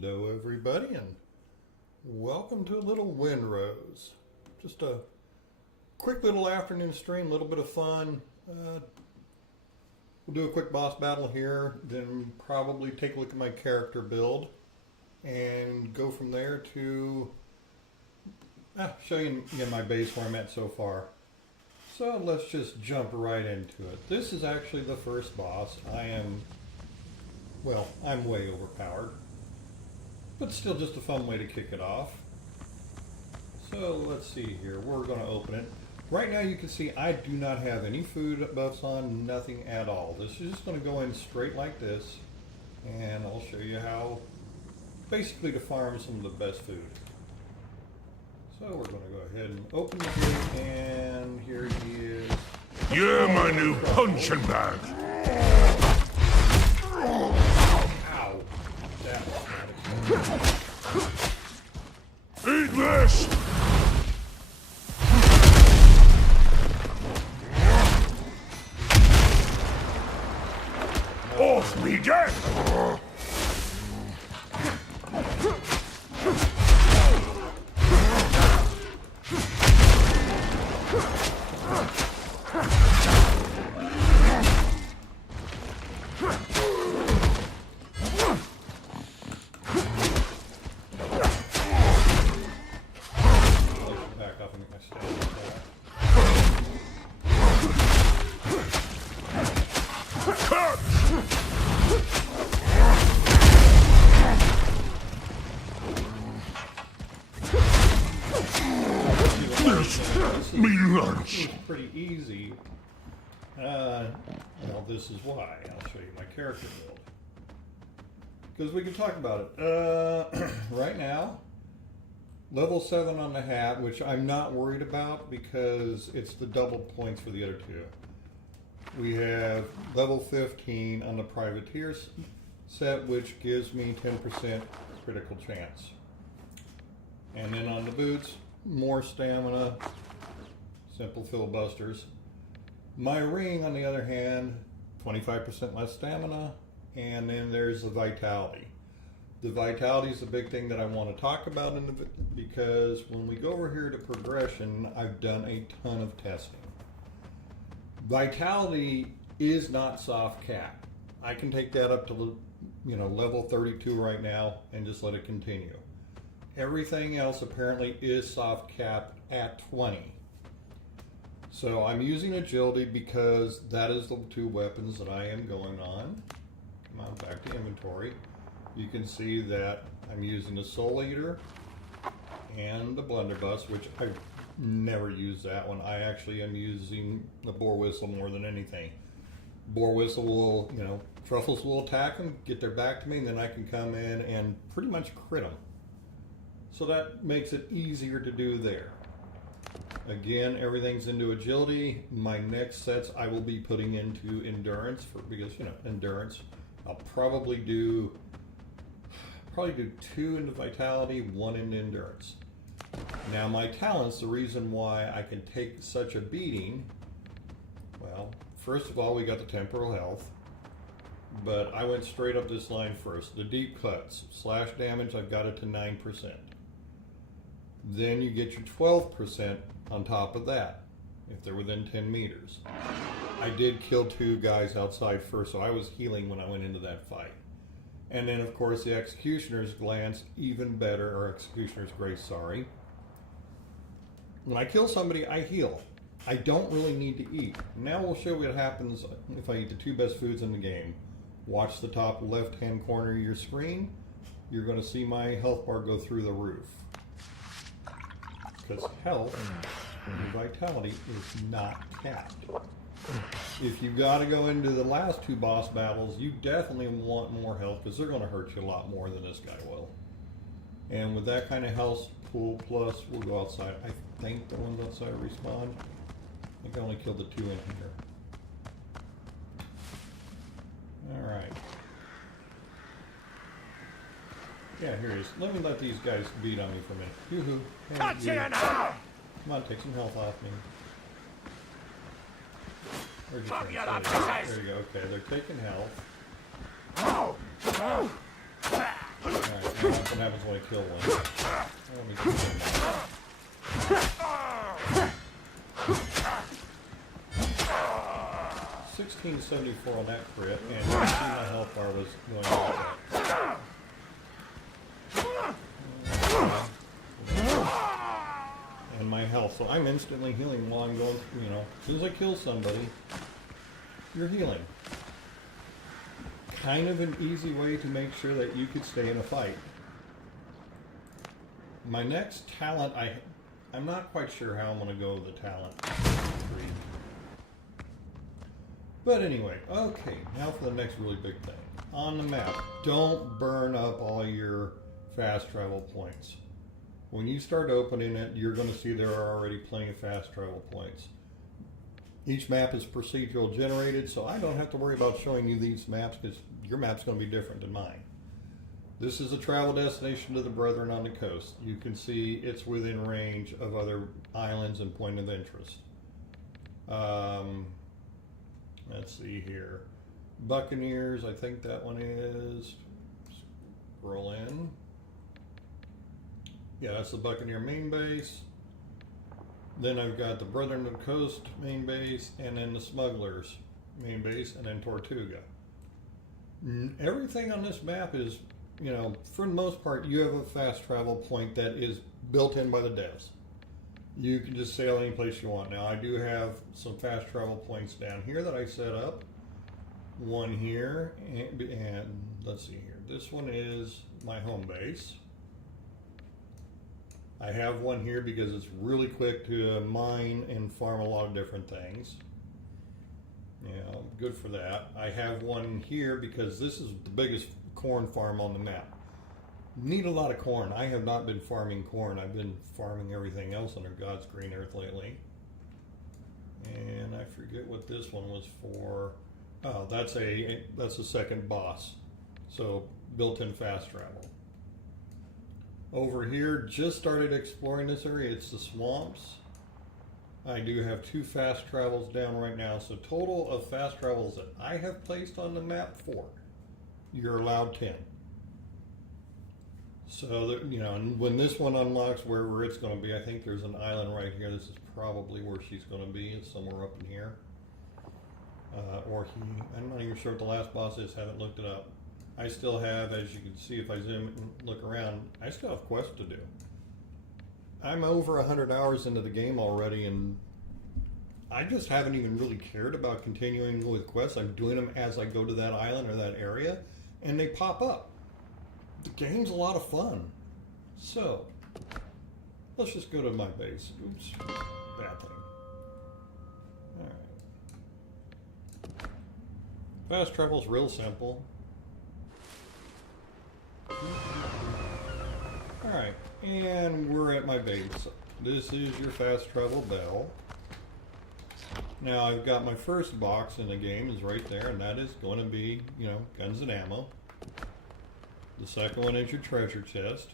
Hello everybody and welcome to a little Windrose. Just a quick little afternoon stream, a little bit of fun. We'll do a quick boss battle here, then probably take a look at my character build and go from there to show you my base where I'm at so far. So let's just jump right into it. This is actually the first boss. I'm way overpowered. But still just a fun way to kick it off. So let's see here. We're going to open it. Right now you can see I do not have any food buffs on, nothing at all. This is just going to go in straight like this. And I'll show you how basically to farm some of the best food. So we're going to go ahead and open the gate, and here he is. You're my new punching bag. Ow. That was Eat this! Off me dead! Me lunch. It's pretty easy. Well, this is why. I'll show you my character build. Because we can talk about it. Right now, level 7 on the hat, which I'm not worried about because it's the double points for the other two. We have level 15 on the privateer set, which gives me 10% critical chance. And then on the boots, more stamina, simple filibusters. My ring, on the other hand, 25% less stamina, and then there's the vitality. The vitality is the big thing that I want to talk about because when we go over here to progression, I've done a ton of testing. Vitality is not soft cap. I can take that up to level 32 right now and just let it continue. Everything else apparently is soft capped at 20. So I'm using agility because that is the two weapons that I am going on. Come on, back to inventory. You can see that I'm using the Soul Eater and the Blunderbuss, which I've never used that one. I actually am using the Boar Whistle more than anything. Boar Whistle will, Truffles will attack them, get their back to me, and then I can come in and pretty much crit them. So that makes it easier to do there. Again, everything's into agility. My next sets I will be putting into endurance because endurance. I'll probably do 2 into vitality, 1 into endurance. Now my talents, the reason why I can take such a beating, well, first of all, we got the temporal health, but I went straight up this line first. The deep cuts, slash damage, I've got it to 9%. Then you get your 12% on top of that, if they're within 10 meters. I did kill 2 guys outside first, so I was healing when I went into that fight. And then, of course, the Executioner's Glance, even better, or Executioner's Grace, sorry. When I kill somebody, I heal. I don't really need to eat. Now we'll show you what happens if I eat the 2 best foods in the game. Watch the top left-hand corner of your screen. You're going to see my health bar go through the roof. Because health and vitality is not capped. If you got to go into the last 2 boss battles, you definitely want more health because they're going to hurt you a lot more than this guy will. And with that kind of health pool plus, we'll go outside. I think the ones outside respawn. I think I only killed the 2 in here. Alright. Yeah, here he is. Let me let these guys beat on me for a minute. Yoo-hoo. Hey, come on, take some health off me. Where'd you turn? There you go. Okay, they're taking health. Alright, Now that's what happens when I kill one. Let me get one. 1674 on that crit, and you can see my health bar was going like that. And my health, so I'm instantly healing while I'm going, you know, as soon as I kill somebody, you're healing. Kind of an easy way to make sure that you could stay in a fight. My next talent, I'm not quite sure how I'm going to go with the talent tree. But anyway, okay, now for the next really big thing. On the map, don't burn up all your fast travel points. When you start opening it, you're going to see there are already plenty of fast travel points. Each map is procedural generated, so I don't have to worry about showing you these maps because your map's going to be different than mine. This is a travel destination to the Brethren on the coast. You can see it's within range of other islands and point of interest. Let's see here. Buccaneers, I think that one is. Scroll in. Yeah, that's the Buccaneer main base. Then I've got the Brethren of the Coast main base, and then the Smugglers main base, and then Tortuga. Everything on this map is, you know, for the most part, you have a fast travel point that is built in by the devs. You can just sail any place you want. Now, I do have some fast travel points down here that I set up. One here, and let's see here. This one is my home base. I have one here because it's really quick to mine and farm a lot of different things. Yeah, good for that. I have one here because this is the biggest corn farm on the map. Need a lot of corn. I have not been farming corn. I've been farming everything else under God's green earth lately. And I forget what this one was for. Oh, that's a second boss. So built-in fast travel. Over here, just started exploring this area. It's the swamps. I do have 2 fast travels down right now. So total of fast travels that I have placed on the map, 4. You're allowed 10. So, you know, when this one unlocks wherever it's going to be, I think there's an island right here. This is probably where she's going to be. It's somewhere up in here. Or he, I'm not even sure what the last boss is. Haven't looked it up. I still have, as you can see if I zoom and look around, I still have quests to do. I'm over 100 hours into the game already, and I just haven't even really cared about continuing with quests. I'm doing them as I go to that island or that area, and they pop up. The game's a lot of fun. So, let's just go to my base. Oops, bad thing. Alright. Fast travel's real simple. Alright, and we're at my base. This is your fast travel bell. Now I've got my first box in the game is right there, and that is going to be, you know, guns and ammo. The second one is your treasure chest.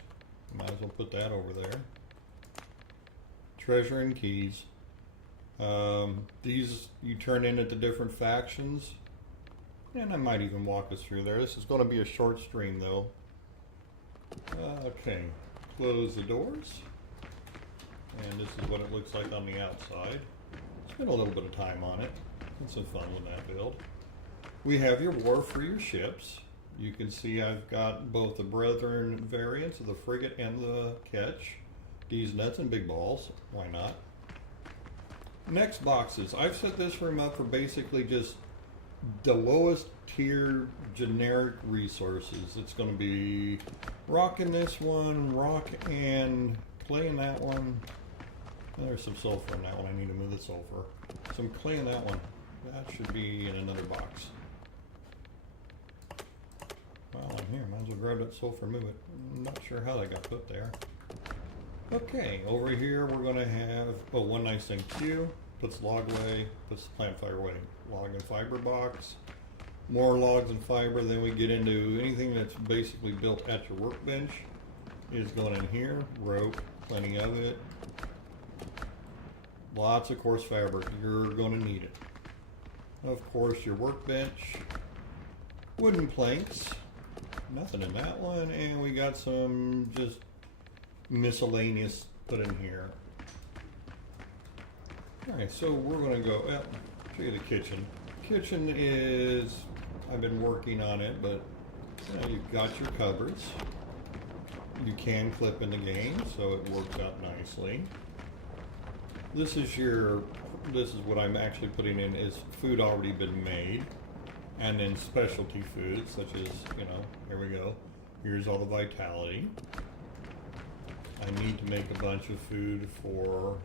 Might as well put that over there. Treasure and keys. These you turn in at the different factions. And I might even walk us through there. This is going to be a short stream though. Okay, close the doors. And this is what it looks like on the outside. Spent a little bit of time on it. Had some fun with that build. We have your war for your ships. You can see I've got both the Brethren variants of the frigate and the ketch. These nuts and big balls. Why not? Next boxes. I've set this room up for basically just the lowest tier generic resources. It's going to be rock in this one, rock and clay in that one. There's some sulfur in that one. I need to move the sulfur. Some clay in that one. That should be in another box. Well, I'm here. Might as well grab that sulfur and move it. I'm not sure how that got put there. Okay, over here we're going to have, oh, one nice thing too. Puts log away, puts the plant fire away. Log and fiber box. More logs and fiber. Then we get into anything that's basically built at your workbench is going in here. Rope, plenty of it. Lots of coarse fabric. You're going to need it. Of course, your workbench. Wooden planks. Nothing in that one, and we got some just miscellaneous put in here. Alright, so we're gonna go, show you the kitchen. Kitchen is, I've been working on it, but you know, you've got your cupboards. You can clip in the game, so it works out nicely. This is what I'm actually putting in is food already been made. And then specialty foods, such as, you know, here we go. Here's all the vitality. I need to make a bunch of food for,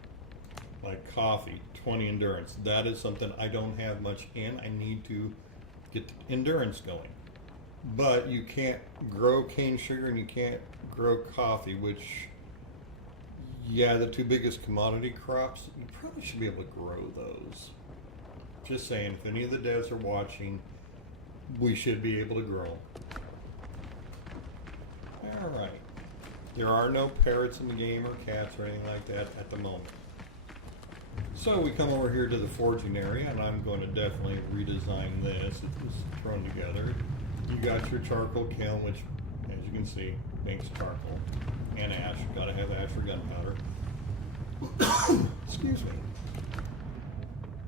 like coffee, 20 endurance. That is something I don't have much in. I need to get the endurance going. But you can't grow cane sugar and you can't grow coffee, which, yeah, the two biggest commodity crops, you probably should be able to grow those. Just saying, if any of the devs are watching, we should be able to grow. Alright. There are no parrots in the game or cats or anything like that at the moment. So we come over here to the forging area, and I'm going to definitely redesign this. It was thrown together. You got your charcoal kiln, which, as you can see, makes charcoal. And ash. Gotta have ash for gunpowder. Excuse me.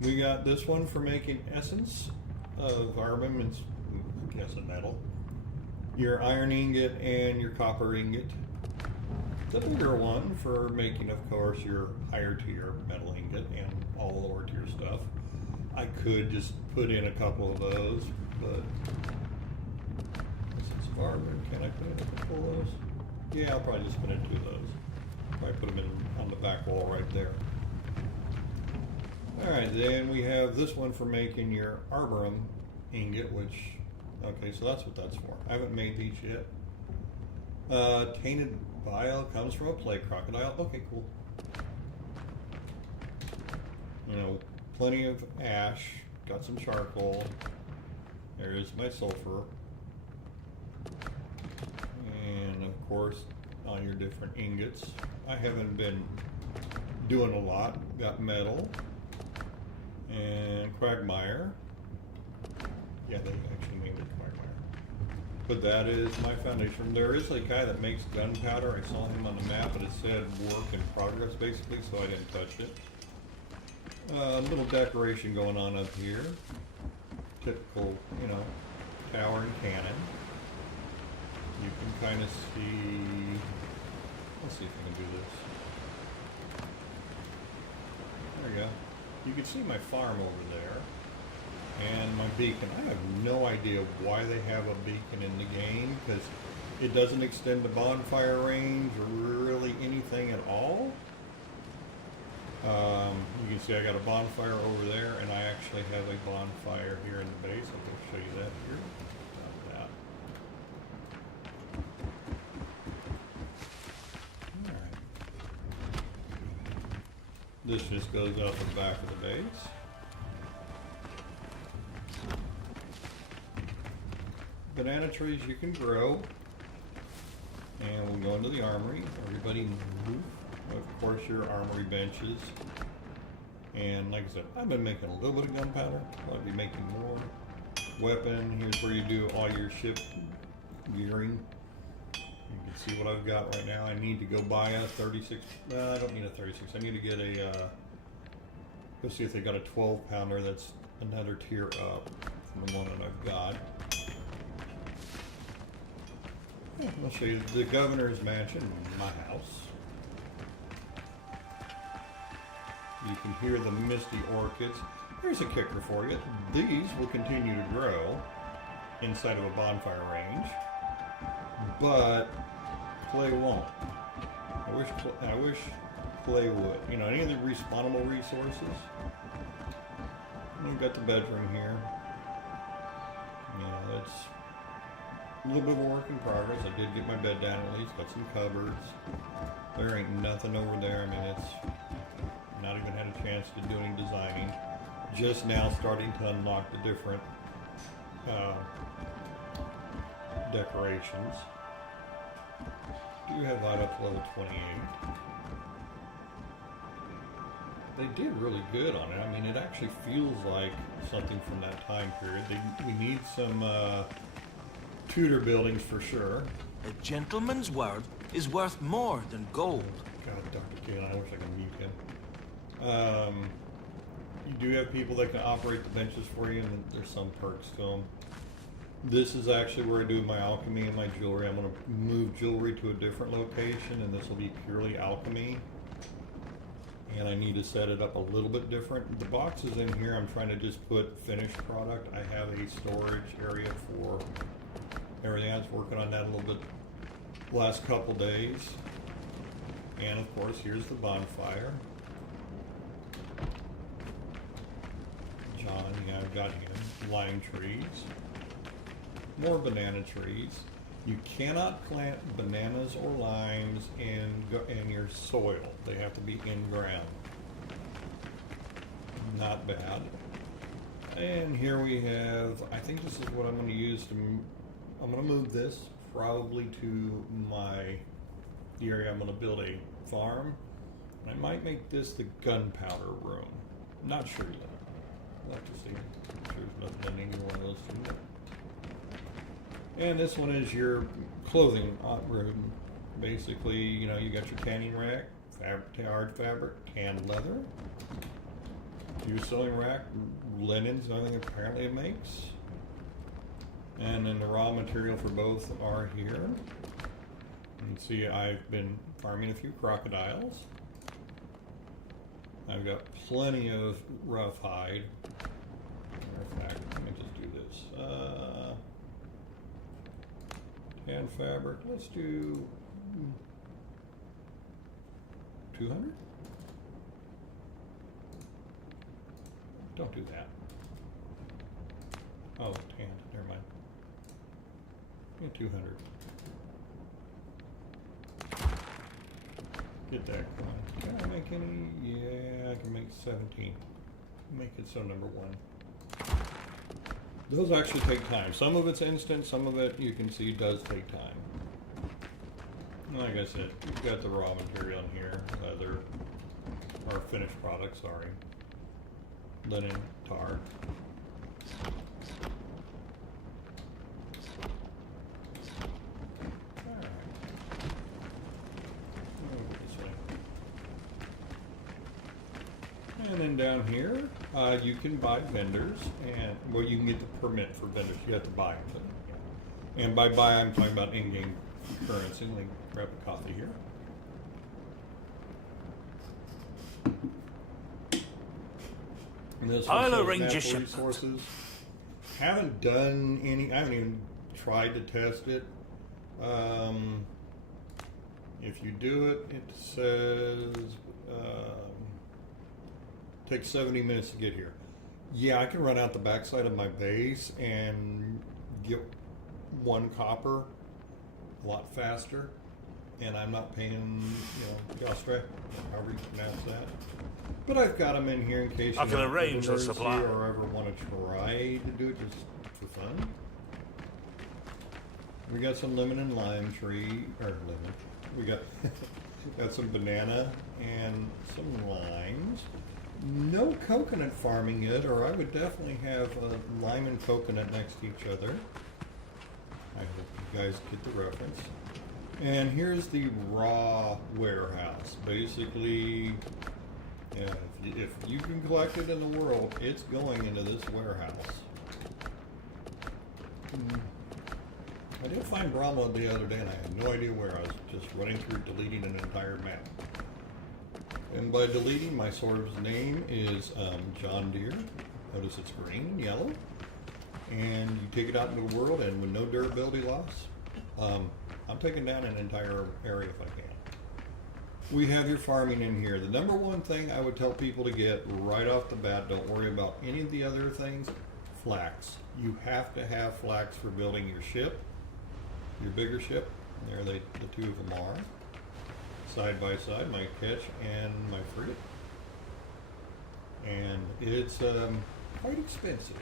We got this one for making essence of armaments, I guess a metal. Your iron ingot and your copper ingot. The bigger one for making, of course, your higher tier metal ingot and all lower tier stuff. I could just put in a couple of those, but since Varvin, can I put in a couple of those? Yeah, I'll probably just put in 2 of those. Probably put them in on the back wall right there. Alright, then we have this one for making your arborum ingot, which, okay, so that's what that's for. I haven't made these yet. Tainted bile comes from a plague crocodile. Okay, cool. You know, plenty of ash. Got some charcoal. There's my sulfur. And, of course, on your different ingots. I haven't been doing a lot. Got metal. And quagmire. Yeah, they actually named it quagmire. But that is my foundation. There is a guy that makes gunpowder. I saw him on the map, but it said work in progress basically, so I didn't touch it. A little decoration going on up here. Typical, you know, tower and cannon. You can kind of see. Let's see if I can do this. There you go. You can see my farm over there and my beacon. I have no idea why they have a beacon in the game, because it doesn't extend the bonfire range or really anything at all. You can see I got a bonfire over there, and I actually have a bonfire here in the base. I can show you that here. This just goes out the back of the base. Banana trees you can grow. And we'll go into the armory. Everybody move. Of course, your armory benches. And like I said, I've been making a little bit of gunpowder. I'll be making more. Weapon, here's where you do all your ship gearing. You can see what I've got right now. I need to go buy a 36. I don't need a 36. I need to get a. Go see if they got a 12-pounder. That's another tier up from the one that I've got. Yeah, I'll show you the governor's mansion, my house. You can hear the misty orchids. Here's a kicker for you. These will continue to grow inside of a bonfire range. But clay won't. I wish clay would. You know, any of the respawnable resources. We've got the bedroom here. Yeah, that's a little bit of a work in progress. I did get my bed down at least. Got some cupboards. There ain't nothing over there. I mean, it's not even had a chance to do any designing. Just now starting to unlock the different decorations. Do have that up to level 28. They did really good on it. I mean, it actually feels like something from that time period. We need some Tudor buildings for sure. A gentleman's word is worth more than gold. God, Dr. Kane, I wish I could mute him. You do have people that can operate the benches for you, and there's some perks to them. This is actually where I do my alchemy and my jewelry. I'm going to move jewelry to a different location, and this will be purely alchemy. And I need to set it up a little bit different. The boxes in here, I'm trying to just put finished product. I have a storage area for everything. I was working on that a little bit the last couple days. And of course, here's the bonfire. John, yeah, I've got him. Lime trees. More banana trees. You cannot plant bananas or limes in your soil. They have to be in ground. Not bad. And here we have, I think this is what I'm going to use to, I'm going to move this probably to the area I'm going to build a farm. I might make this the gunpowder room. Not sure yet. I'll have to see. There's nothing in either one of those two. And this one is your clothing room. Basically, you know, you got your tanning rack, hard fabric, tanned leather. Your sewing rack, linens, nothing apparently it makes. And then the raw material for both are here. You can see I've been farming a few crocodiles. I've got plenty of rough hide. Matter of fact, let me just do this. Tan fabric, let's do 200? Don't do that. Oh, tan, never mind. Yeah, 200. Get that going. Can I make any? Yeah, I can make 17. Make it so number 1. Those actually take time. Some of it's instant, some of it you can see does take time. Like I said, you've got the raw material in here, or finished product, sorry. Linen, tar. And then down here, you can buy vendors, and well, you can get the permit for vendors. You have to buy them. And by buy, I'm talking about in-game currency. Let me grab a coffee here. And this one I'll says arrange a natural shipment. resources. Haven't done any. I haven't even tried to test it. If you do it, it says. Takes 70 minutes to get here. Yeah, I can run out the backside of my base and get 1 copper a lot faster, and I'm not paying, Gostra, however you pronounce that. But I've got them in here in case I can arrange the emergency supply. or ever want to try to do it just for fun. We got some lemon and lime tree, or lemon. We got some banana and some limes. No coconut farming yet, or I would definitely have lime and coconut next to each other. I hope you guys get the reference. And here's the raw warehouse. Basically, if you can collect it in the world, it's going into this warehouse. I did find Brahma the other day, and I had no idea where. I was just running through deleting an entire map. And by deleting, my sword's name is John Deere. Notice it's green and yellow. And you take it out into the world, and with no durability loss, I'm taking down an entire area if I can. We have your farming in here. The number one thing I would tell people to get right off the bat, don't worry about any of the other things, flax. You have to have flax for building your ship, your bigger ship. There the 2 of them are. Side by side, my ketch and my frigate. And it's quite expensive.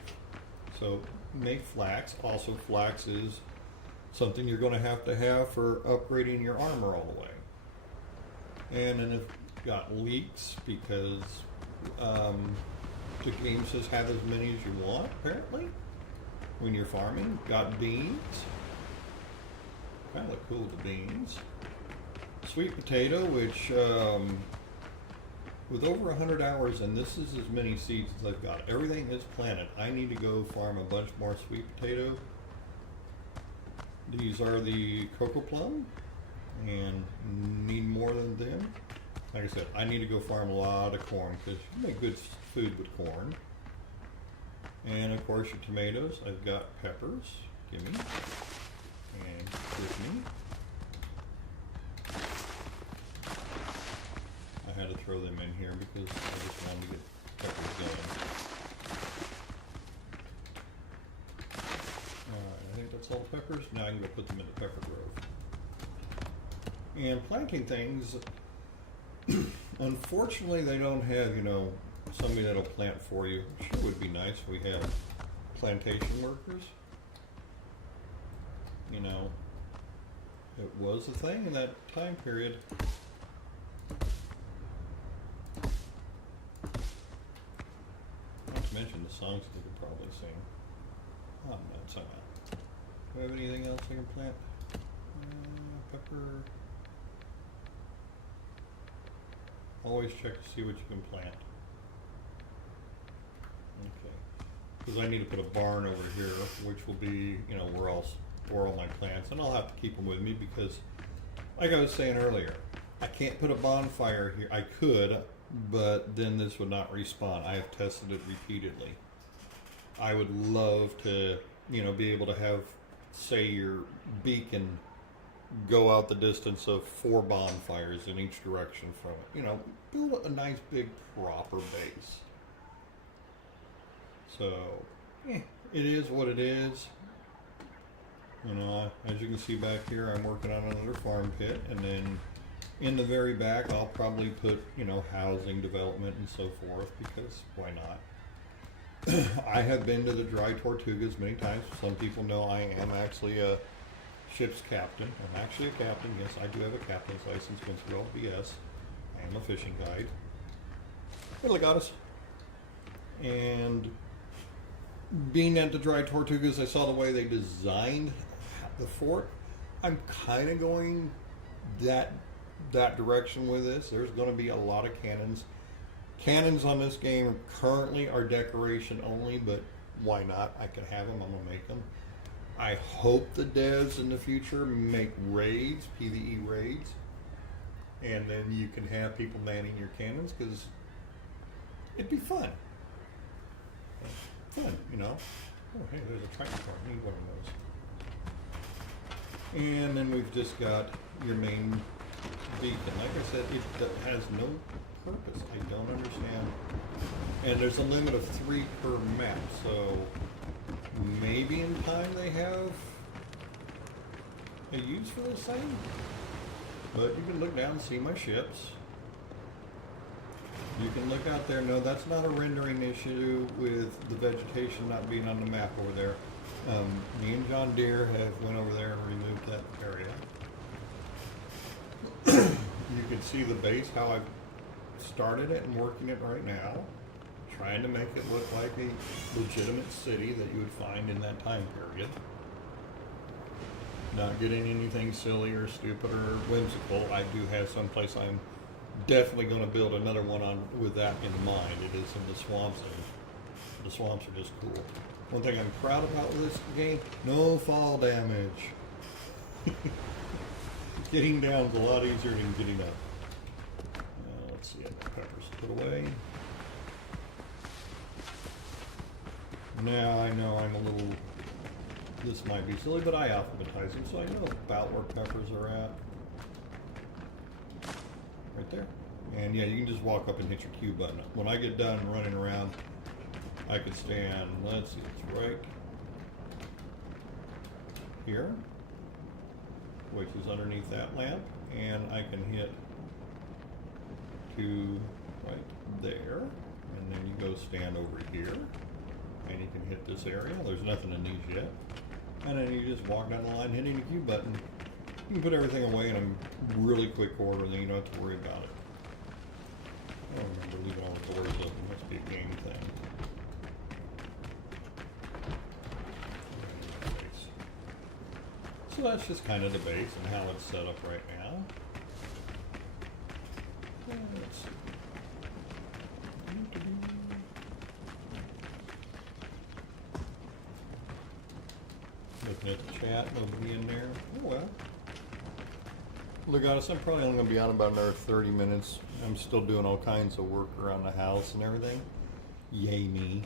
So make flax. Also, flax is something you're going to have for upgrading your armor all the way. And then if you've got leeks, because the game says have as many as you want, apparently, when you're farming. Got beans. Kind of look cool with the beans. Sweet potato, which with over 100 hours, and this is as many seeds as I've got. Everything is planted. I need to go farm a bunch more sweet potato. These are the cocoa plum, and need more than them. Like I said, I need to go farm a lot of corn because you make good food with corn. And of course your tomatoes. I've got peppers. Gimme. And give me. I had to throw them in here because I just wanted to get peppers going. Alright, I think that's all the peppers. Now I can go put them in the pepper grove. And planting things, unfortunately they don't have, you know, somebody that'll plant for you. Sure would be nice if we had plantation workers. You know, it was a thing in that time period. Not to mention the songs they could probably sing. Oh, no, it's not bad. Do I have anything else I can plant? Pepper. Always check to see what you can plant. Okay. Because I need to put a barn over here, which will be, you know, where I'll store all my plants, and I'll have to keep them with me because, like I was saying earlier, I can't put a bonfire here. I could, but then this would not respawn. I have tested it repeatedly. I would love to, you know, be able to have, say, your beacon go out the distance of 4 bonfires in each direction from it. You know, build a nice big proper base. So, it is what it is. You know, as you can see back here, I'm working on another farm pit, and then in the very back, I'll probably put, you know, housing development and so forth, because why not? I have been to the Dry Tortugas many times. Some people know I am actually a ship's captain. I'm actually a captain. Yes, I do have a captain's license, Mr. BS. I am a fishing guide. Hey, Legatus. And being at the Dry Tortugas, I saw the way they designed the fort. I'm kind of going that direction with this. There's going to be a lot of cannons. Cannons on this game currently are decoration only, but why not? I can have them. I'm going to make them. I hope the devs in the future make raids, PvE raids, and then you can have people manning your cannons, because it'd be fun. Fun, you know. Oh, hey, there's a tractor car. I need one of those. And then we've just got your main beacon. Like I said, it has no purpose. I don't understand. And there's a limit of 3 per map, so maybe in time they have a use for this thing. But you can look down and see my ships. You can look out there. No, that's not a rendering issue with the vegetation not being on the map over there. Me and John Deere have went over there and removed that area. You can see the base, how I've started it and working it right now. Trying to make it look like a legitimate city that you would find in that time period. Not getting anything silly or stupid or whimsical. I do have someplace I'm definitely going to build another one on with that in mind. It is in the swamps, and the swamps are just cool. One thing I'm proud about with this game, no fall damage. Getting down is a lot easier than getting up. Let's see, I got peppers put away. Now I know I'm a little, this might be silly, but I alphabetize them, so I know about where peppers are at. Right there. And yeah, you can just walk up and hit your Q button. When I get done running around, I can stand, let's see, it's right here, which is underneath that lamp, and I can hit to right there, and then you go stand over here, and you can hit this area. There's nothing in these yet. And then you just walk down the line hitting the Q button. You can put everything away in a really quick order, and then you don't have to worry about it. I don't remember leaving all the doors open. It must be a game thing. So that's just kind of the base and how it's set up right now. Let's see. Looking at the chat, nobody in there. Oh well. Look, I'm probably only going to be on about another 30 minutes. I'm still doing all kinds of work around the house and everything. Yay me.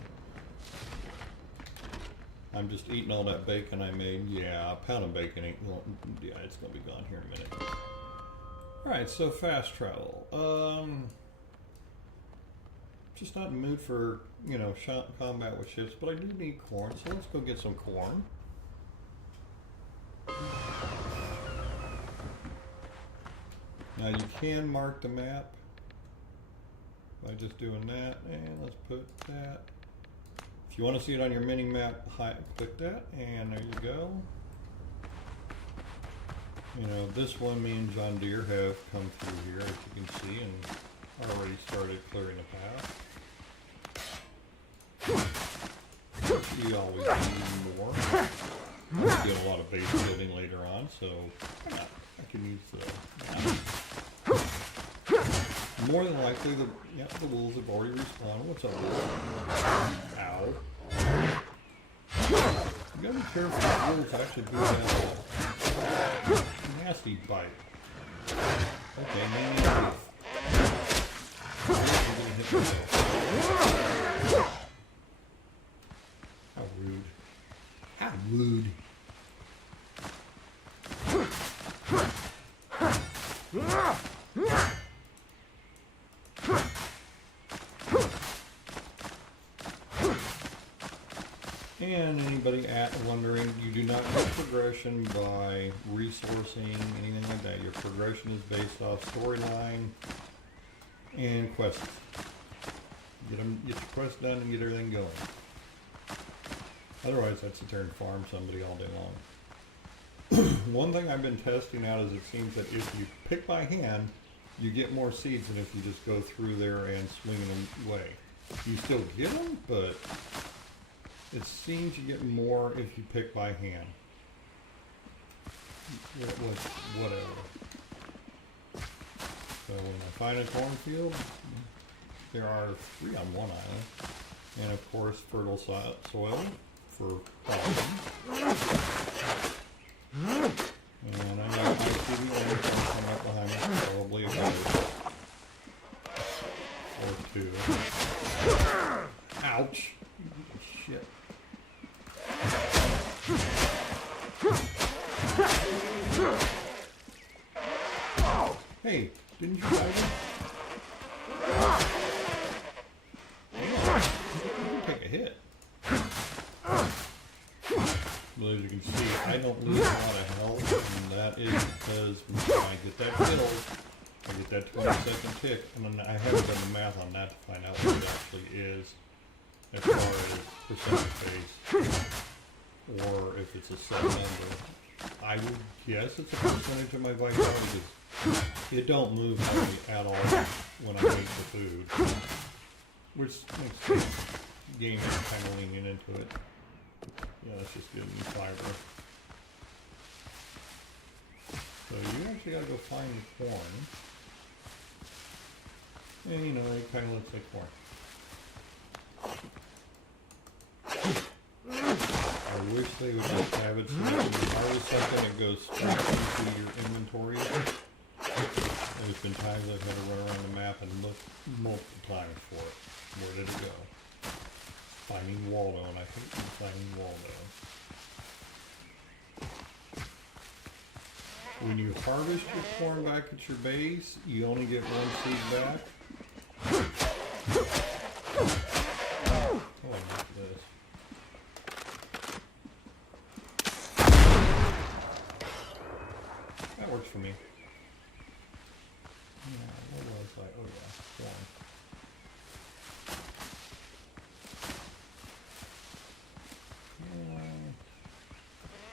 I'm just eating all that bacon I made. Yeah, a pound of bacon ain't going, yeah, it's going to be gone here in a minute. Alright, so fast travel. Just not in the mood for, you know, combat with ships, but I do need corn, so let's go get some corn. Now you can mark the map by just doing that, and let's put that. If you want to see it on your mini map, click that, and there you go. You know, this one me and John Deere have come through here, as you can see, and already started clearing the path. We always need more. I'll get a lot of base building later on, so I can use the more than likely the wolves have already respawned. What's up, wolves? Ow. You gotta be careful, the wolves actually do that nasty bite. Okay, man, how rude. How rude. And anybody wondering, you do not get progression by resourcing, anything like that. Your progression is based off storyline and quests. Get your quest done and get everything going. Otherwise, that's to turn farm somebody all day long. One thing I've been testing out is it seems that if you pick by hand, you get more seeds than if you just go through there and swing them away. You still get them, but it seems you get more if you pick by hand. Whatever. So when I find a cornfield, there are 3 on one island. And of course, fertile soil for farming. And I know I see the orange one come up behind me, probably a better or 2. Ouch! Shit. Hey, didn't you die there? You take a hit. Well, as you can see, I don't lose a lot of health, and that is because when I get that kill, I get that 20-second tick, and then I haven't done the math on that to find out what it actually is as far as percentage base, or if it's a set number. I would guess it's a percentage of my vitality, because it don't move hardly at all when I make the food, which makes the game kind of leaning into it. Yeah, let's just give them fiber. So you actually gotta go find the corn. And you know, it kind of looks like corn. I wish they would just have it so that when you harvest something, it goes straight into your inventory. There's been times I've had to run around the map and look multiple times for it. Where did it go? Finding Waldo, and I hate finding Waldo. When you harvest your corn back at your base, you only get 1 seed back. Oh, look at this. That works for me. Yeah, what was I? Oh yeah, corn.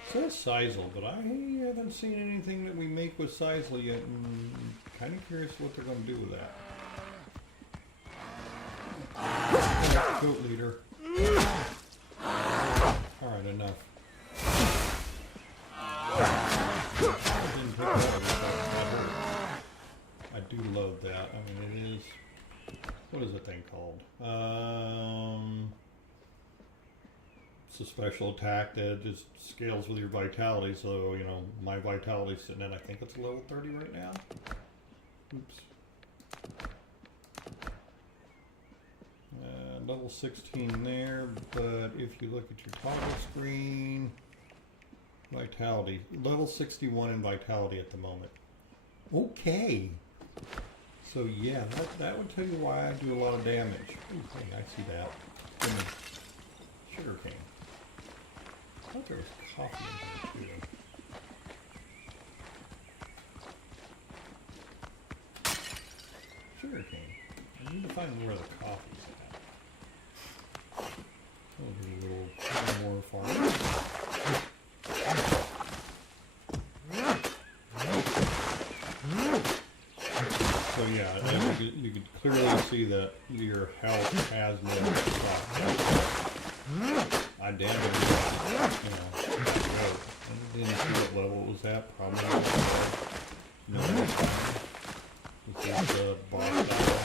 It says sisal, but I haven't seen anything that we make with sisal yet, and I'm kind of curious what they're going to do with that. Goat leader. Alright, enough. didn't pick that up, that hurt. I do love that. I mean, it is. What is the thing called? It's a special attack that just scales with your vitality. So, you know, my vitality's sitting at, I think it's level 30 right now. Oops. Level 16 there, but if you look at your toggle screen, vitality, level 61 in vitality at the moment. Okay. So yeah, that would tell you why I do a lot of damage. Ooh, hey, I see that. Sugar cane. I thought there was coffee in here too. Sugar cane. I need to find where the coffee's at. Oh, here's a little more farm. So yeah, you could clearly see that your health has been dropped. I damn it, you know, I didn't see what level it was at, probably no. This is the boss battle.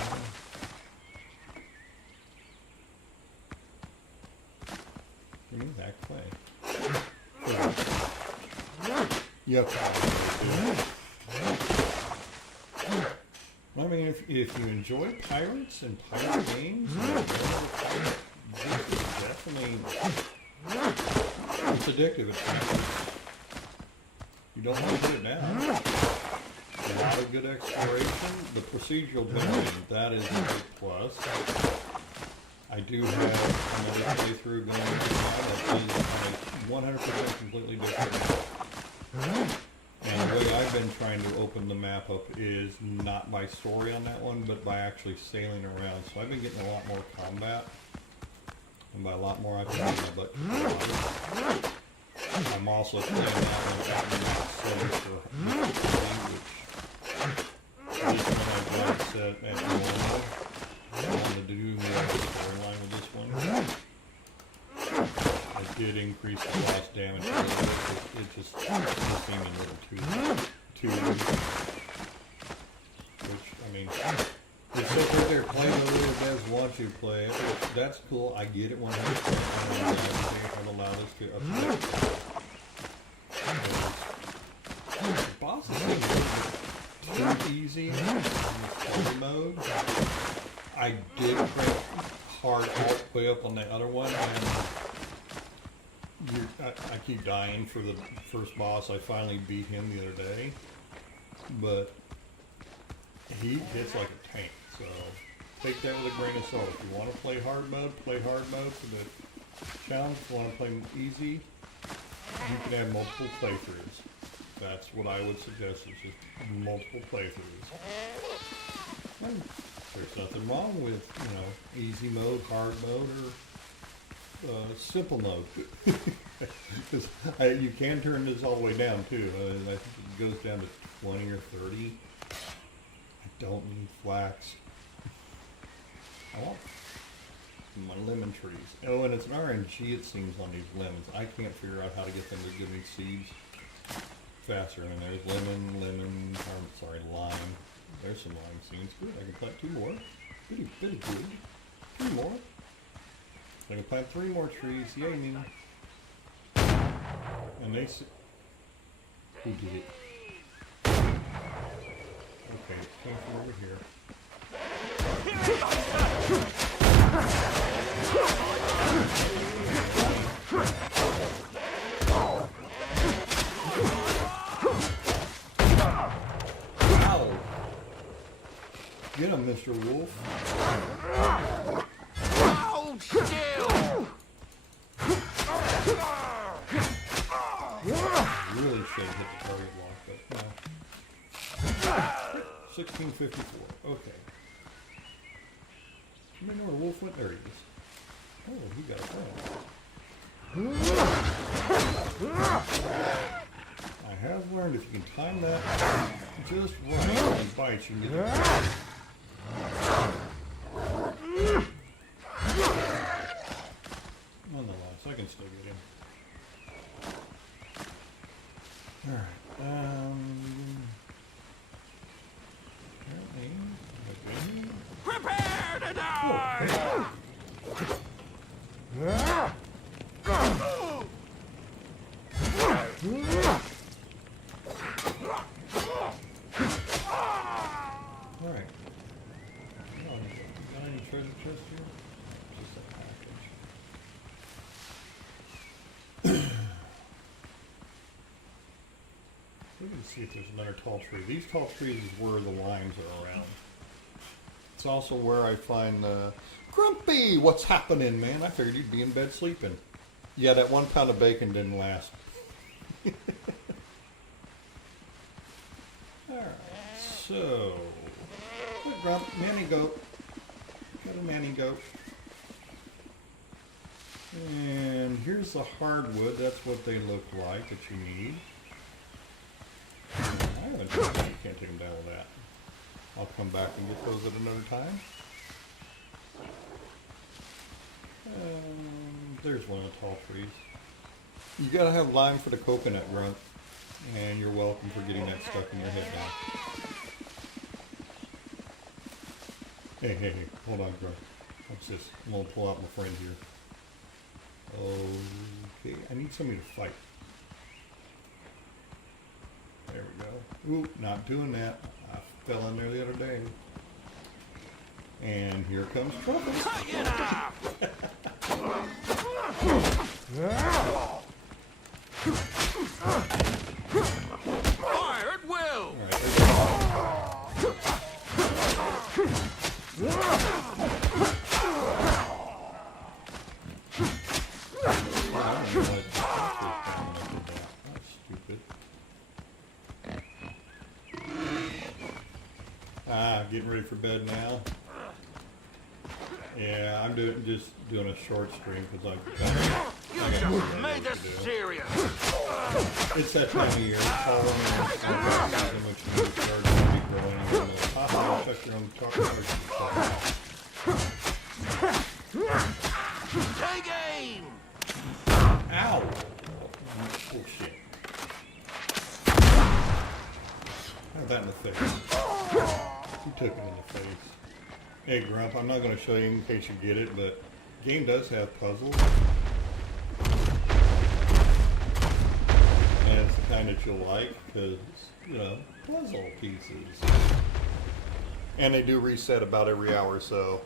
Give me that clay. Yep. I mean, if you enjoy pirates and pirate games, this is definitely, it's addictive at times. You don't want to put it down. A lot of good exploration. The procedural building, that is a big plus. I do have another playthrough going on that is 100% completely different. And the way I've been trying to open the map up is not by story on that one, but by actually sailing around. So I've been getting a lot more combat. And by a lot more, I can use my butt. I'm also playing that one at the map setting for which this one I tried set at normal. I wanted to do the storyline with this one. I did increase the loss damage a little bit. It just seemed a little too which, I mean, it's so right there playing the way the devs want you to play it. That's cool. I get it 100%. I'm allowed us to update. The bosses seem too easy in story mode. I did crank hard all the way up on the other one, and I keep dying for the first boss. I finally beat him the other day, but he hits like a tank, so take that with a grain of salt. If you want to play hard mode for the challenge. If you want to play easy, you can have multiple playthroughs. That's what I would suggest, is just multiple playthroughs. And there's nothing wrong with, you know, easy mode, hard mode, or simple mode. Because you can turn this all the way down too. I think it goes down to 20 or 30. I don't need flax. I want my lemon trees. Oh, and it's an RNG, it seems, on these lemons. I can't figure out how to get them to give me seeds faster. And there's lime. There's some lime seeds. Good, I can plant 2 more. Pretty good. 2 more. I can plant 3 more trees. Yay me. And they who did it? Okay, it's coming from over here. Ow! Get him, Mr. Wolf. Hold still! Really should have hit the target lock, but no. 1654. Okay. I don't know where the wolf went. There he is. Oh, he got a friend. I have learned if you can time that just right when he bites, you can get it. Nonetheless, I can still get him. Alright, apparently, Prepare to die! alright. Oh, got any treasure chest here? Just a package. We can see if there's another tall tree. These tall trees is where the lines are around. It's also where I find Grumpy! What's happening, man? I figured you'd be in bed sleeping. Yeah, that 1 pound of bacon didn't last. Alright, so... Good Grump, nanny goat. Got a nanny goat. And here's the hardwood. That's what they look like that you need. I haven't taken them. You can't take them down with that. I'll come back and get those at another time. There's one of the tall trees. You gotta have lime for the coconut, Grunt. And you're welcome for getting that stuck in your head now. Hey, hold on, Grunt. What's this? I'm gonna pull out my friend here. Okay, I need somebody to fight. There we go. Ooh, not doing that. I fell in there the other day. And here comes trouble. Fire at will! Getting ready for bed now. Yeah, I'm just doing a short stream because You just made this serious! it's that time of year. Fall in which you start to be growing in the hospital. Check your own chocolate. Take aim! Ow! Oh shit! How that in the face? You took it in the face. Hey Grump, I'm not going to show you in case you get it, but the game does have puzzles. And it's the kind that you'll like, because, you know, puzzle pieces. And they do reset about every hour, so...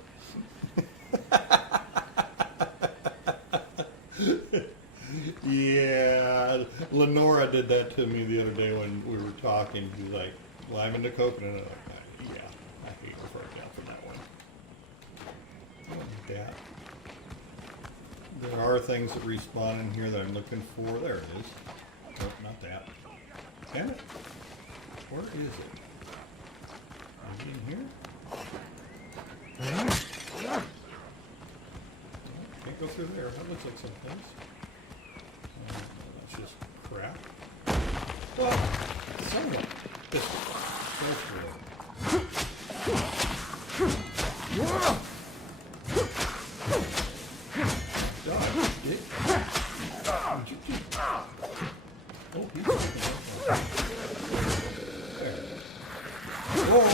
Yeah, Lenora did that to me the other day when we were talking. She's like, lime in the coconut. And I'm like, yeah, I hate her right now for that one. I don't need that. There are things that respawn in here that I'm looking for. There it is. Nope, not that. Damn it. Where is it? Is it in here? Can't go through there. That looks like some things. That's just crap. Well, somewhat. This Oh, he's there. Whoa!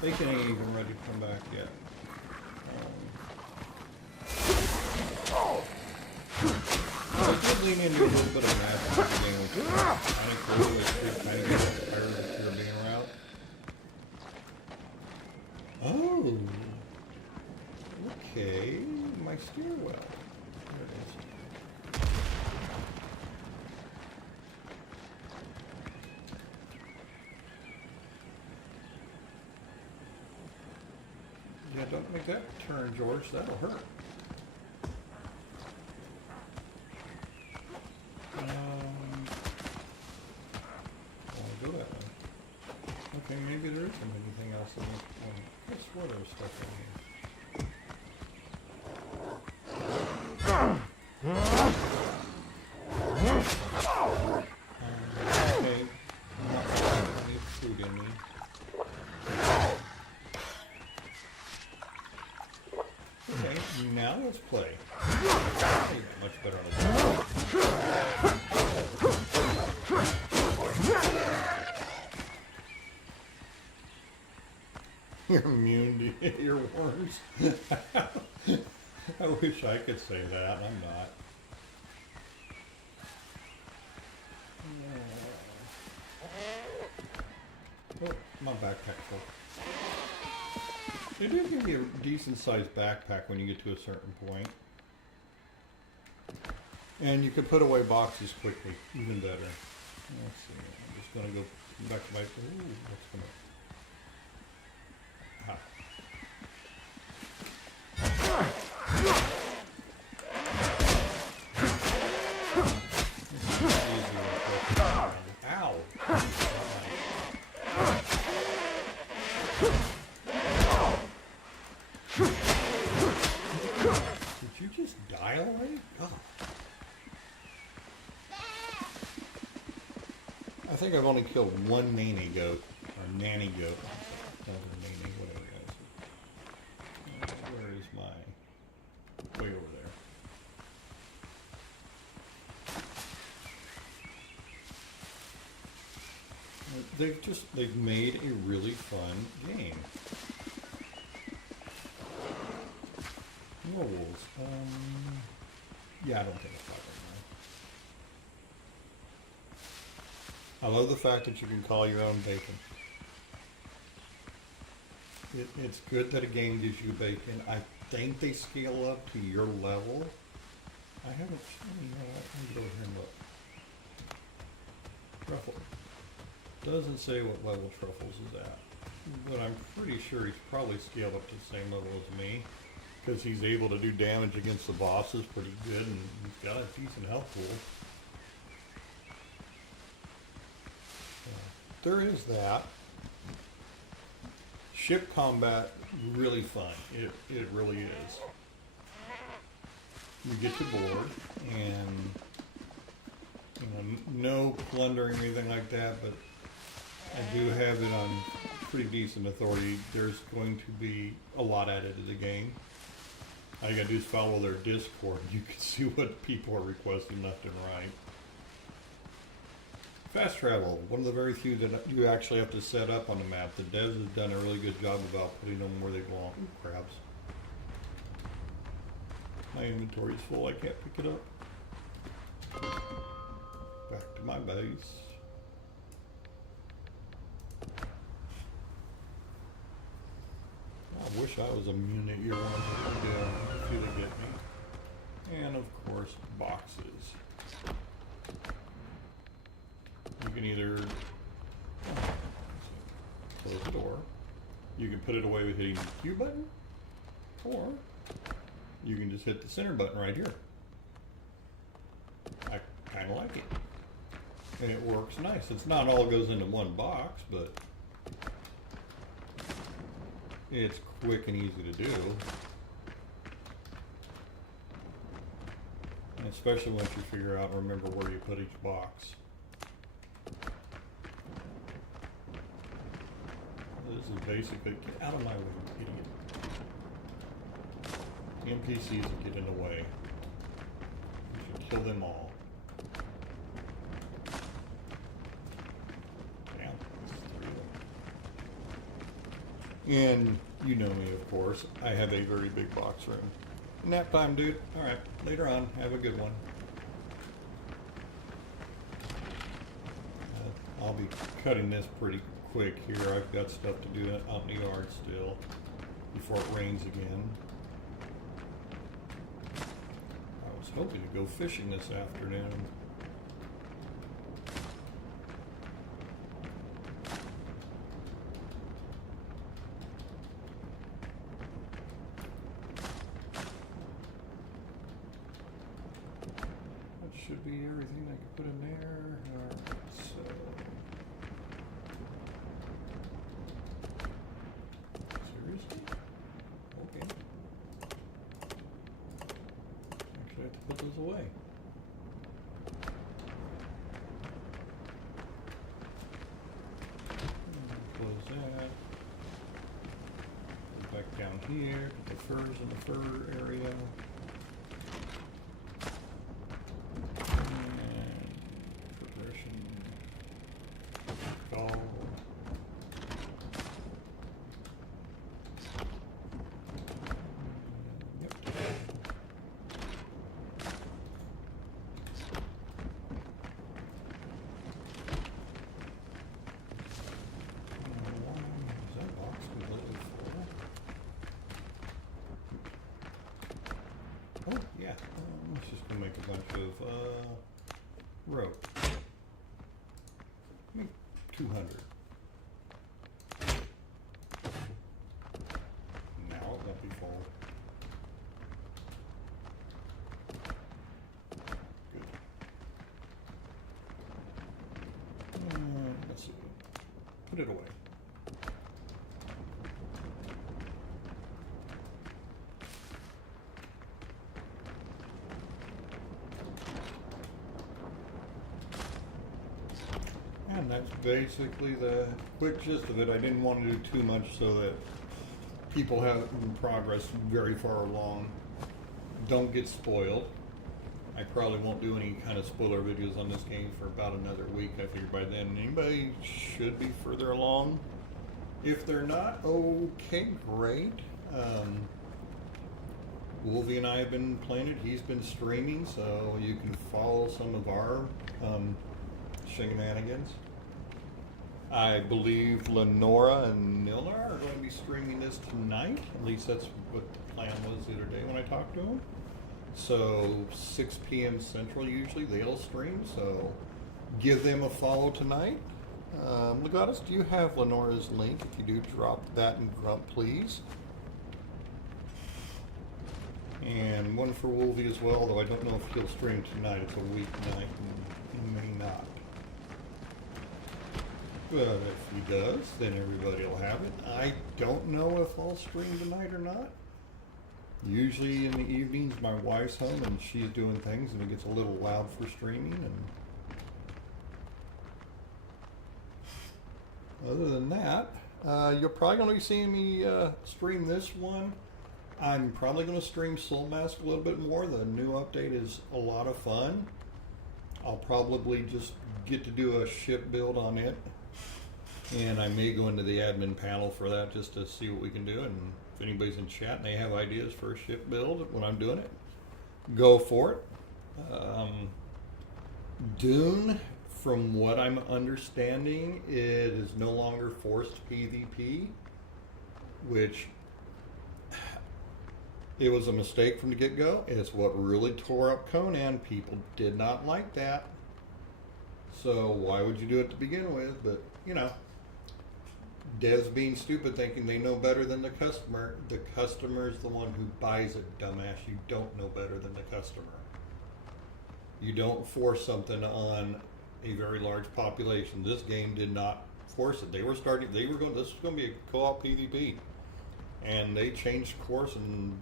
Bacon ain't even ready to come back yet. I did lean into a little bit of math at the beginning, which is kind of cool. It's good kind of get inspired with your being around. Oh! Okay, my stairwell. There it is. Yeah, don't make that turn, George. That'll hurt. I'll go that way. Okay, maybe there isn't anything else in this one. I swear there was stuff in here. Okay. I'm not finding any food in me. Okay, now let's play. Much better on the You're immune to earworms. I wish I could say that. I'm not. Oh, my backpack's full. They do give you a decent sized backpack when you get to a certain point. And you can put away boxes quickly, even better. Let's see, I'm just going to go back to my... Ooh, what's going to... Ow! Did you just die already? God. I think I've only killed one nanny goat, or nanny goat. Nanny, whatever it is. Where is my... Way over there. They've made a really fun game. More wolves. Yeah, I don't think it's like that. I love the fact that you can call your own bacon. It's good that a game gives you bacon. I think they scale up to your level. I haven't seen that. Let me go over here and look. Truffle. Doesn't say what level Truffles is at. But I'm pretty sure he's probably scaled up to the same level as me. Because he's able to do damage against the bosses pretty good, and he's got a decent health pool. There is that. Ship combat, really fun. It really is. You get to board, and no plundering or anything like that, but I do have it on pretty decent authority. There's going to be a lot added to the game. All you gotta do is follow their Discord. You can see what people are requesting left and right. Fast travel, one of the very few that you actually have to set up on the map. The devs have done a really good job about putting them where they belong. Ooh, crabs. My inventory's full, I can't pick it up. Back to my base. I wish I was immune to earworms. If you'd get me. And of course, boxes. You can either close the door. You can put it away with hitting the Q button, or you can just hit the center button right here. I kind of like it. And it works nice. It's not all goes into one box, but it's quick and easy to do. And especially once you figure out and remember where you put each box. This is basically, get out of my way, idiot. NPCs that get in the way. You should kill them all. Damn, this is 3 of them. And you know me, of course. I have a very big box room. Nap time, dude. Alright, later on. Have a good one. I'll be cutting this pretty quick here. I've got stuff to do out in the yard still before it rains again. I was hoping to go fishing this afternoon. That should be everything I can put in there. Alright, so seriously? Okay. Actually, I have to put those away. Close that. Go back down here, put the furs in the fur area. And progression. Gall. expensive. Rope. 200. Now it won't be full. Good. Let's see. Put it away. And that's basically the quick gist of it. I didn't want to do too much so that people have progress very far along. Don't get spoiled. I probably won't do any kind of spoiler videos on this game for about another week. I figure by then anybody should be further along. If they're not, okay, great. Wolvie and I have been playing it. He's been streaming, so you can follow some of our shenanigans. I believe Lenora and Nilnar are going to be streaming this tonight. At least that's what the plan was the other day when I talked to them. So 6 p.m. Central usually they'll stream. So give them a follow tonight. Legatus, do you have Lenora's link? If you do, drop that in Grump, please. And one for Wolvie as well, though I don't know if he'll stream tonight. It's a weeknight and he may not. But if he does, then everybody will have it. I don't know if I'll stream tonight or not. Usually in the evenings my wife's home and she's doing things and it gets a little loud for streaming. And other than that, you're probably going to be seeing me stream this one. I'm probably going to stream Soul Mask a little bit more. The new update is a lot of fun. I'll probably just get to do a ship build on it. And I may go into the admin panel for that just to see what we can do. And if anybody's in chat and they have ideas for a ship build when I'm doing it, go for it. Dune, from what I'm understanding, it is no longer forced PvP, which it was a mistake from the get-go. It's what really tore up Conan. People did not like that. So why would you do it to begin with? But, you know, devs being stupid, thinking they know better than the customer. The customer's the one who buys it, dumbass. You don't know better than the customer. You don't force something on a very large population. This game did not force it. This was going to be a co-op PvP. And they changed course, and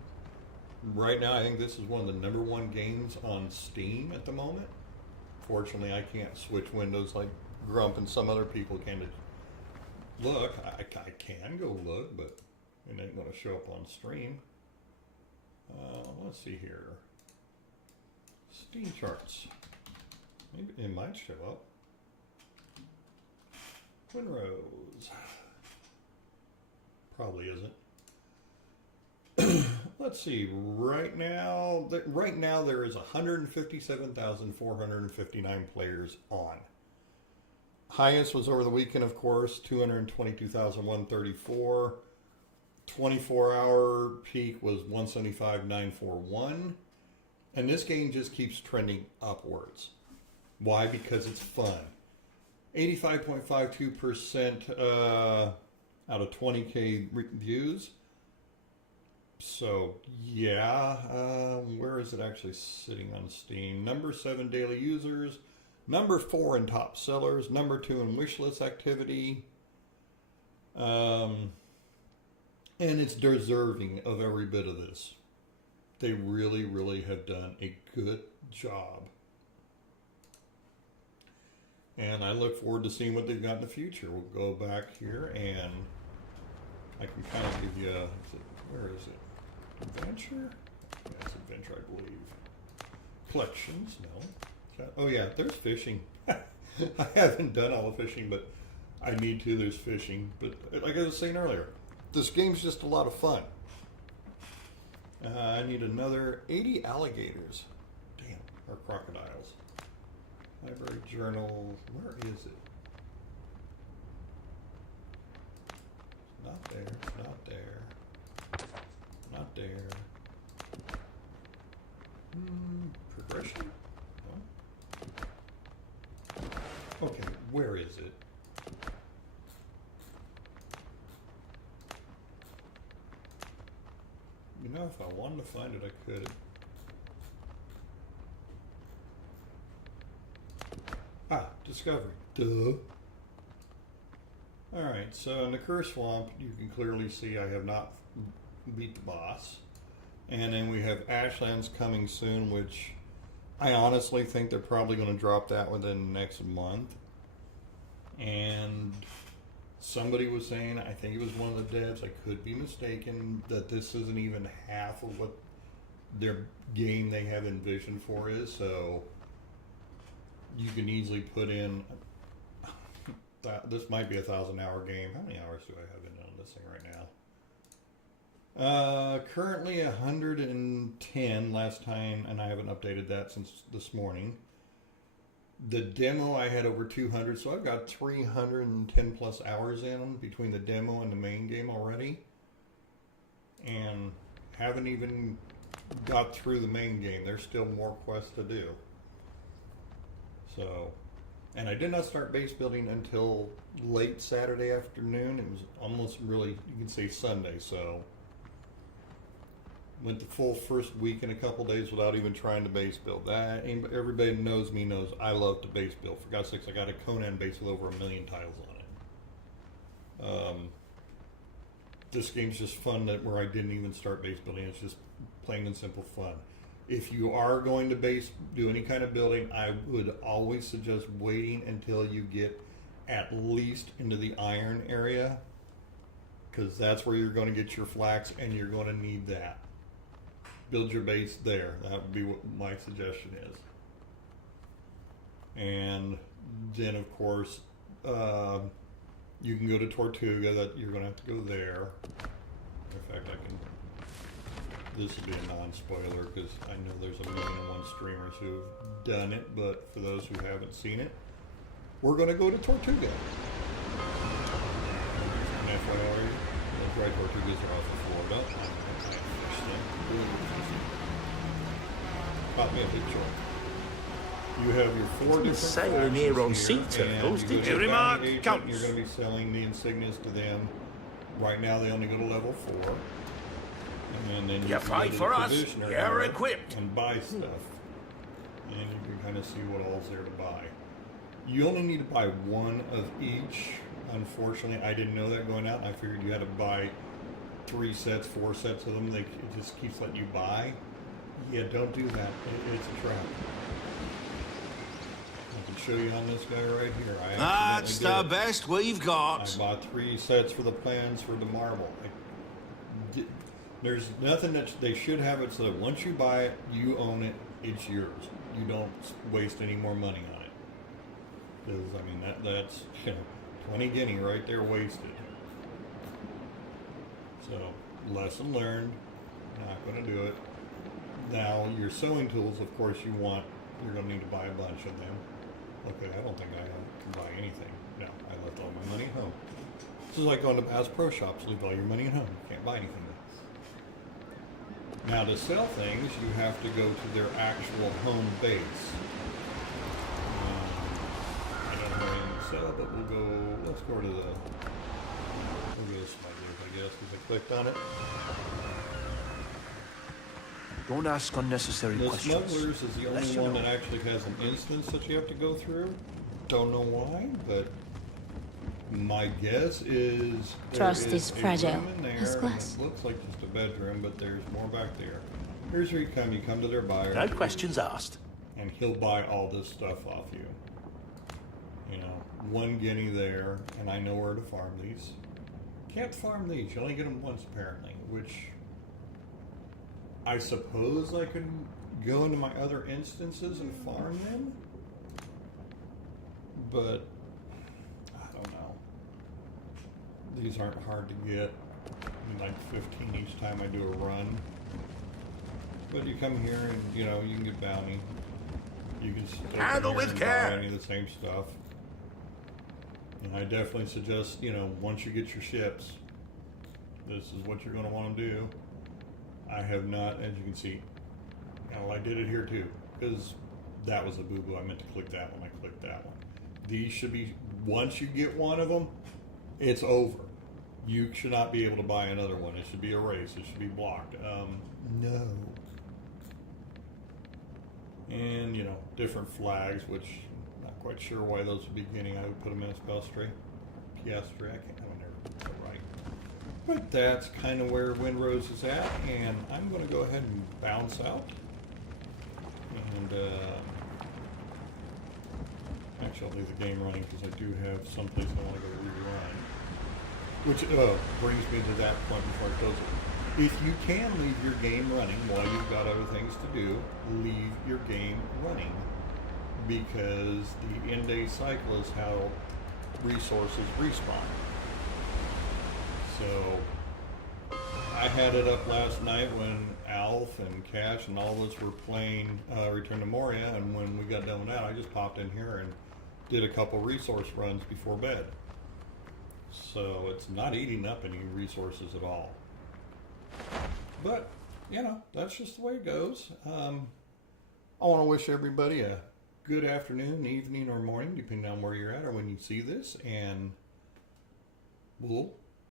right now I think this is one of the #1 games on Steam at the moment. Fortunately, I can't switch windows like Grump and some other people can. Look, I can go look, but it ain't going to show up on stream. Let's see here. Steam charts. Maybe it might show up. Windrose. Probably isn't. Let's see. Right now there is 157,459 players on. Highest was over the weekend, of course, 222,134. 24-hour peak was 175,941. And this game just keeps trending upwards. Why? Because it's fun. 85.52% out of 20K views. So, yeah, where is it actually sitting on Steam? Number 7 daily users. Number 4 in top sellers. Number 2 in wishlist activity. And it's deserving of every bit of this. They really, really have done a good job. And I look forward to seeing what they've got in the future. We'll go back here and I can kind of give you where is it? Adventure? Yeah, it's adventure, I believe. Collections, no. Oh yeah, there's fishing. I haven't done all the fishing, but I need to. There's fishing. But like I was saying earlier, this game's just a lot of fun. I need another 80 alligators. Damn, or crocodiles. Library journal, where is it? Not there, not there. Not there. Progression? Where is it? You know, if I wanted to find it, I could. Ah, discovery. Duh. Alright, so in the Curse Swamp, you can clearly see I have not beat the boss. And then we have Ashlands coming soon, which I honestly think they're probably going to drop that within the next month. And somebody was saying, I think it was one of the devs, I could be mistaken, that this isn't even half of what their game they have envisioned for is. So you can easily put in, this might be a 1,000-hour game. How many hours do I have in on this thing right now? Currently 110 last time, and I haven't updated that since this morning. The demo I had over 200, so I've got 310 plus hours in them between the demo and the main game already, and haven't even got through the main game. There's still more quests to do. So, and I did not start base building until late Saturday afternoon. It was almost really, you can say Sunday, so went the full first week and a couple days without even trying to base build. That everybody knows me knows I love to base build. For God's sakes, I got a Conan base with over 1 million tiles on it. This game's just fun that where I didn't even start base building. It's just plain and simple fun. If you are going to do any kind of building, I would always suggest waiting until you get at least into the iron area, because that's where you're going to get your flax, and you're going to need that. Build your base there. That would be what my suggestion is. And then, of course, you can go to Tortuga. That you're going to have to go there. In fact, this will be a non-spoiler because I know there's 1,000,001 streamers who've done it, but for those who haven't seen it, we're going to go to Tortuga. And FYI, that's right, Tortugas are off of Florida. Caught me a picture. You have your 4 different sailing here on sea and turtles, you did go to you? the Remark agent, counts. You're going to be selling the insignias to them. Right now, they only go to level 4. And then you You can fight go to for the us, provisioner you're area equipped. and buy stuff. And you can kind of see what all's there to buy. You only need to buy 1 of each. Unfortunately, I didn't know that going out. I figured you had to buy 3 sets, 4 sets of them. It just keeps letting you buy. Yeah, don't do that. It's a trap. I can show you on this guy right here. That's the best we've I got. bought 3 sets for the plans for the marble. There's nothing that they should have it so that once you buy it, you own it. It's yours. You don't waste any more money on it. Because I mean that's 20 guinea right there wasted. So lesson learned. Not going to do it. Now your sewing tools, of course, you're going to need to buy a bunch of them. Okay, I don't think I can buy anything. No, I left all my money at home. This is like going to Bass Pro Shops. Leave all your money at home. You can't buy anything. Now to sell things, you have to go to their actual home base. I don't know anything to sell, but let's go to smugglers, I guess, because I clicked on it. Don't ask unnecessary The questions. smugglers is the only Unless you one know. that actually has an instance that you have to go through. Don't know why, but my guess is Trust is a fragile room in there, as and glass. it looks like just a bedroom, but there's more back there. Here's where you come to their buyer. No questions asked. And he'll buy all this stuff off you. 1 guinea there, and I know where to farm these. Can't farm these, you only get them once apparently, which I suppose I can go into my other instances and farm them, but I don't know. These aren't hard to get. Like 15 each time I do a run. But you come here and you can get bounty. You can still Handle come here with and care. buy any of the same stuff. And I definitely suggest, once you get your ships, this is what you're going to want to do. I have not, as you can see, I did it here too, because that was a boo-boo. I meant to click that one. I clicked that one. These should be once you get one of them, it's over. You should not be able to buy another one. It should be erased. It should be blocked. No. And, you know, different flags, which I'm not quite sure why those would be beginning. I would put them in a spell tree. PS3, I can't, I would never put that right. But that's kind of where Windrose is at, and I'm going to go ahead and bounce out. And, actually, I'll leave the game running because I do have someplace I want to go rerun. Which brings me to that point before I close it. If you can leave your game running while you've got other things to do, leave your game running. Because the end-day cycle is how resources respawn. So, I had it up last night when Alf and Cash and all of us were playing Return to Moria, and when we got done with that, I just popped in here and did a couple resource runs before bed. So it's not eating up any resources at all. But, you know, that's just the way it goes. I want to wish everybody a good afternoon, evening, or morning, depending on where you're at or when you see this. And we'll